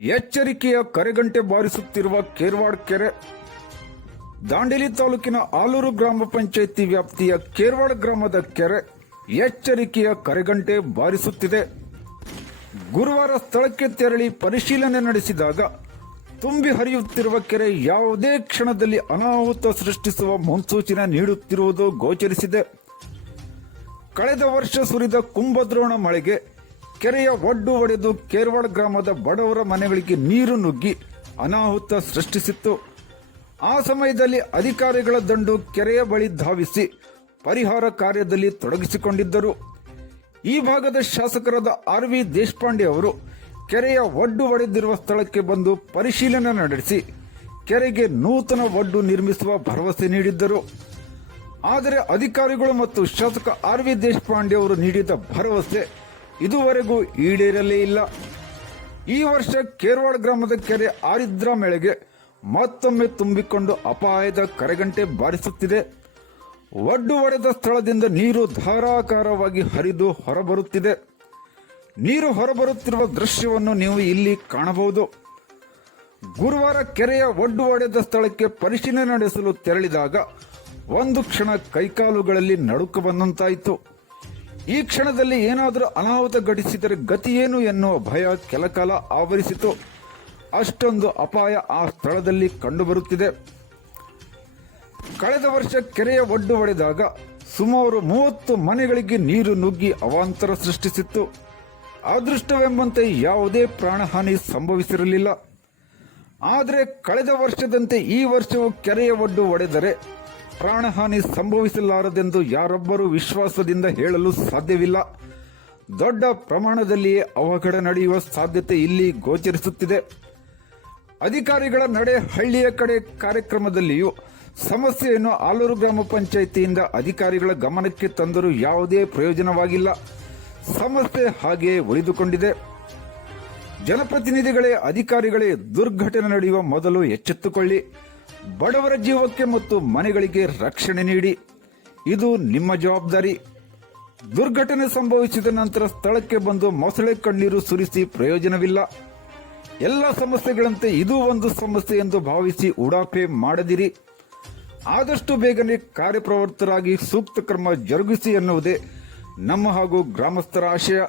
ಎಚ್ಚರಿಕೆಯ ಕರೆಗಂಟೆ ಬಾರಿಸುತ್ತಿರುವ ಕೇರ್ವಾಡ್ ಕೆರೆ. ದಾಂಡೇಲಿ ತಾಲೂಕಿನ ಆಲೂರು ಗ್ರಾಮ ಪಂಚಾಯಿತಿ ವ್ಯಾಪ್ತಿಯ ಕೇರ್ವಾಡ್ ಗ್ರಾಮದ ಕೆರೆ ಎಚ್ಚರಿಕೆಯ ಕರೆಗಂಟೆ ಬಾರಿಸುತ್ತಿದೆ. ಗುರುವಾರ ಸ್ಥಳಕ್ಕೆ ತೆರಳಿ ಪರಿಶೀಲನೆ ನಡೆಸಿದಾಗ ತುಂಬಿ ಹರಿಯುತ್ತಿರುವ ಕೆರೆ ಯಾವುದೇ ಕ್ಷಣದಲ್ಲಿ ಅನಾಹುತ ಸೃಷ್ಟಿಸುವ ಮುನ್ಸೂಚನೆ ನೀಡುತ್ತಿರುವುದು ಗೋಚರಿಸಿದೆ. ಕಳೆದ ವರ್ಷ ಸುರಿದ ಕುಂಭದ್ರೋಣ ಮಳೆಗೆ ಕೆರೆಯ ಒಡ್ಡು ಒಡೆದು ಕೇರ್ವಾಡ್ ಗ್ರಾಮದ ಬಡವರ ಮನೆಗಳಿಗೆ ನೀರು ನುಗ್ಗಿ ಅನಾಹುತ ಸೃಷ್ಟಿಸಿತ್ತು. ಆ ಸಮಯದಲ್ಲಿ ಅಧಿಕಾರಿಗಳ ದಂಡು ಕೆರೆಯ ಬಳಿ ಧಾವಿಸಿ ಪರಿಹಾರ ಕಾರ್ಯದಲ್ಲಿ ತೊಡಗಿಸಿಕೊಂಡಿದ್ದರು. ಈ ಭಾಗದ ಶಾಸಕರಾದ ಆರ್.ವಿ. ದೇಶಪಾಂಡೆ ಅವರು ಕೆರೆಯ ಒಡ್ಡು ಒಡೆದಿರುವ ಸ್ಥಳಕ್ಕೆ ಬಂದು ಪರಿಶೀಲನೆ ನಡೆಸಿ ಕೆರೆಗೆ ನೂತನ ಒಡ್ಡು ನಿರ್ಮಿಸುವ ಭರವಸೆ ನೀಡಿದ್ದರು. ಆದರೆ ಅಧಿಕಾರಿಗಳು ಮತ್ತು ಶಾಸಕ ಆರ್.ವಿ. ದೇಶಪಾಂಡೆ ಅವರು ನೀಡಿದ ಭರವಸೆ ಇದುವರೆಗೂ ಈಡೇರಲೇ ಇಲ್ಲ. ಈ ವರ್ಷ ಕೇರ್ವಾಡ್ ಗ್ರಾಮದ ಕೆರೆ ಆರಿದ್ರ ಮೇಳೆಗೆ ಮತ್ತೊಮ್ಮೆ ತುಂಬಿಕೊಂಡು ಅಪಾಯದ ಕರೆಗಂಟೆ ಬಾರಿಸುತ್ತಿದೆ. ಒಡ್ಡು ಒಡೆದ ಸ್ಥಳದಿಂದ ನೀರು ಧಾರಾಕಾರವಾಗಿ ಹರಿದು ಹೊರಬರುತ್ತಿದೆ. ನೀರು ಹೊರಬರುತ್ತಿರುವ ದೃಶ್ಯವನ್ನು ನೀವು ಇಲ್ಲಿ ಕಾಣಬಹುದು. ಗುರುವಾರ ಕೆರೆಯ ಒಡ್ಡು ಒಡೆದ ಸ್ಥಳಕ್ಕೆ ಪರಿಶೀಲನೆ ನಡೆಸಲು ತೆರಳಿದಾಗ ಒಂದು ಕ್ಷಣ ಕೈಕಾಲುಗಳಲ್ಲಿ ನಡುಕ ಬಂದಂತಾಯಿತು. ಈ ಕ್ಷಣದಲ್ಲಿ ಏನಾದರೂ ಅನಾಹುತ ಘಟಿಸಿದರೆ ಗತಿಯೇನು ಎನ್ನುವ ಭಯ ಕೆಲಕಾಲ ಆವರಿಸಿತು. ಅಷ್ಟೊಂದು ಅಪಾಯ ಆ ಸ್ಥಳದಲ್ಲಿ ಕಂಡುಬರುತ್ತಿದೆ. ಕಳೆದ ವರ್ಷ ಕೆರೆಯ ಒಡ್ಡು ಒಡೆದಾಗ ಸುಮಾರು 30 ಮನೆಗಳಿಗೆ ನೀರು ನುಗ್ಗಿ ಅವಾಂತರ ಸೃಷ್ಟಿಸಿತ್ತು. ಅದೃಷ್ಟವೆಂಬಂತೆ ಯಾವುದೇ ಪ್ರಾಣಹಾನಿ ಸಂಭವಿಸಿರಲಿಲ್ಲ. ಆದರೆ ಕಳೆದ ವರ್ಷದಂತೆ ಈ ವರ್ಷವೂ ಕೆರೆಯ ಒಡ್ಡು ಒಡೆದರೆ ಪ್ರಾಣಹಾನಿ ಸಂಭವಿಸಲಾರದೆಂದು ಯಾರೊಬ್ಬರೂ ವಿಶ್ವಾಸದಿಂದ ಹೇಳಲು ಸಾಧ್ಯವಿಲ್ಲ. ದೊಡ್ಡ ಪ್ರಮಾಣದಲ್ಲಿಯೇ ಅವಘಡ ನಡೆಯುವ ಸಾಧ್ಯತೆ ಇಲ್ಲಿ ಗೋಚರಿಸುತ್ತಿದೆ. ಅಧಿಕಾರಿಗಳ ನಡೆ ಹಳ್ಳಿಯ ಕಡೆ ಕಾರ್ಯಕ್ರಮದಲ್ಲಿಯೂ ಸಮಸ್ಯೆಯನ್ನು ಆಲೂರು ಗ್ರಾಮ ಪಂಚಾಯಿತಿಯಿಂದ ಅಧಿಕಾರಿಗಳ ಗಮನಕ್ಕೆ ತಂದರೂ ಯಾವುದೇ ಪ್ರಯೋಜನವಾಗಿಲ್ಲ. ಸಮಸ್ಯೆ ಹಾಗೆಯೇ ಉಳಿದುಕೊಂಡಿದೆ. ಜನಪ್ರತಿನಿಧಿಗಳೇ, ಅಧಿಕಾರಿಗಳೇ, ದುರ್ಘಟನೆ ನಡೆಯುವ ಮೊದಲು ಎಚ್ಚೆತ್ತುಕೊಳ್ಳಿ. ಬಡವರ ಜೀವಕ್ಕೆ ಮತ್ತು ಮನೆಗಳಿಗೆ ರಕ್ಷಣೆ ನೀಡಿ. ಇದು ನಿಮ್ಮ ಜವಾಬ್ದಾರಿ. ದುರ್ಘಟನೆ ಸಂಭವಿಸಿದ ನಂತರ ಸ್ಥಳಕ್ಕೆ ಬಂದು ಮೊಸಳೆ ಕಣ್ಣೀರು ಸುರಿಸಿ ಪ್ರಯೋಜನವಿಲ್ಲ. ಎಲ್ಲ ಸಮಸ್ಯೆಗಳಂತೆ ಇದು ಒಂದು ಸಮಸ್ಯೆ ಎಂದು ಭಾವಿಸಿ ಉಡಾಫೆ ಮಾಡದಿರಿ. ಆದಷ್ಟು ಬೇಗನೆ ಕಾರ್ಯಪ್ರವೃತ್ತರಾಗಿ ಸೂಕ್ತ ಕ್ರಮ ಜರುಗಿಸಿ ಎನ್ನುವುದೇ ನಮ್ಮ ಹಾಗೂ ಗ್ರಾಮಸ್ಥರ ಆಶಯ.